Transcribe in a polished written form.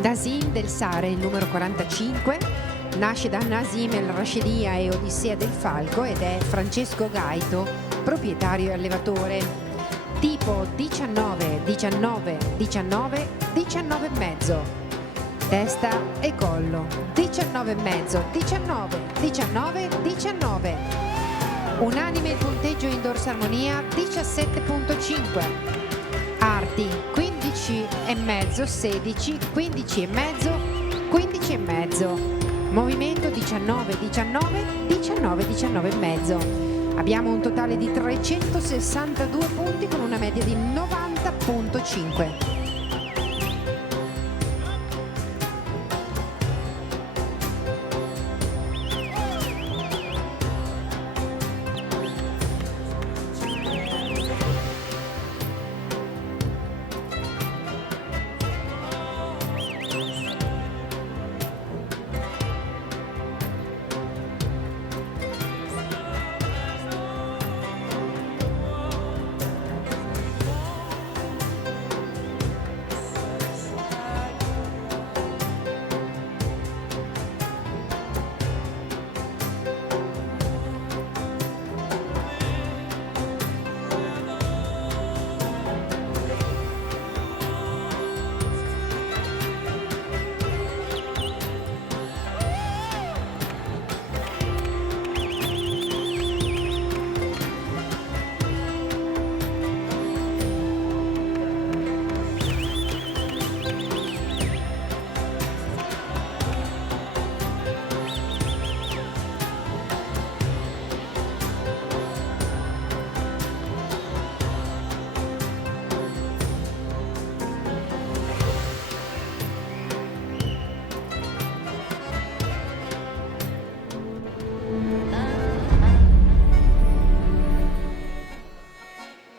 Nasim del Sare, il numero 45, nasce da Nasim El Rashedia e Odissea del Falco ed è Francesco Gaito, proprietario e allevatore. Tipo 19, 19, 19, 19 e mezzo. Testa e collo 19 e mezzo, 19, 19, 19. Unanime il punteggio in Dorsarmonia 17.5. Arti 15 e mezzo, 16, 15 e mezzo, 15 e mezzo. Movimento 19, 19, 19, 19 e mezzo. Abbiamo un totale di 362 punti con una media di 90.5.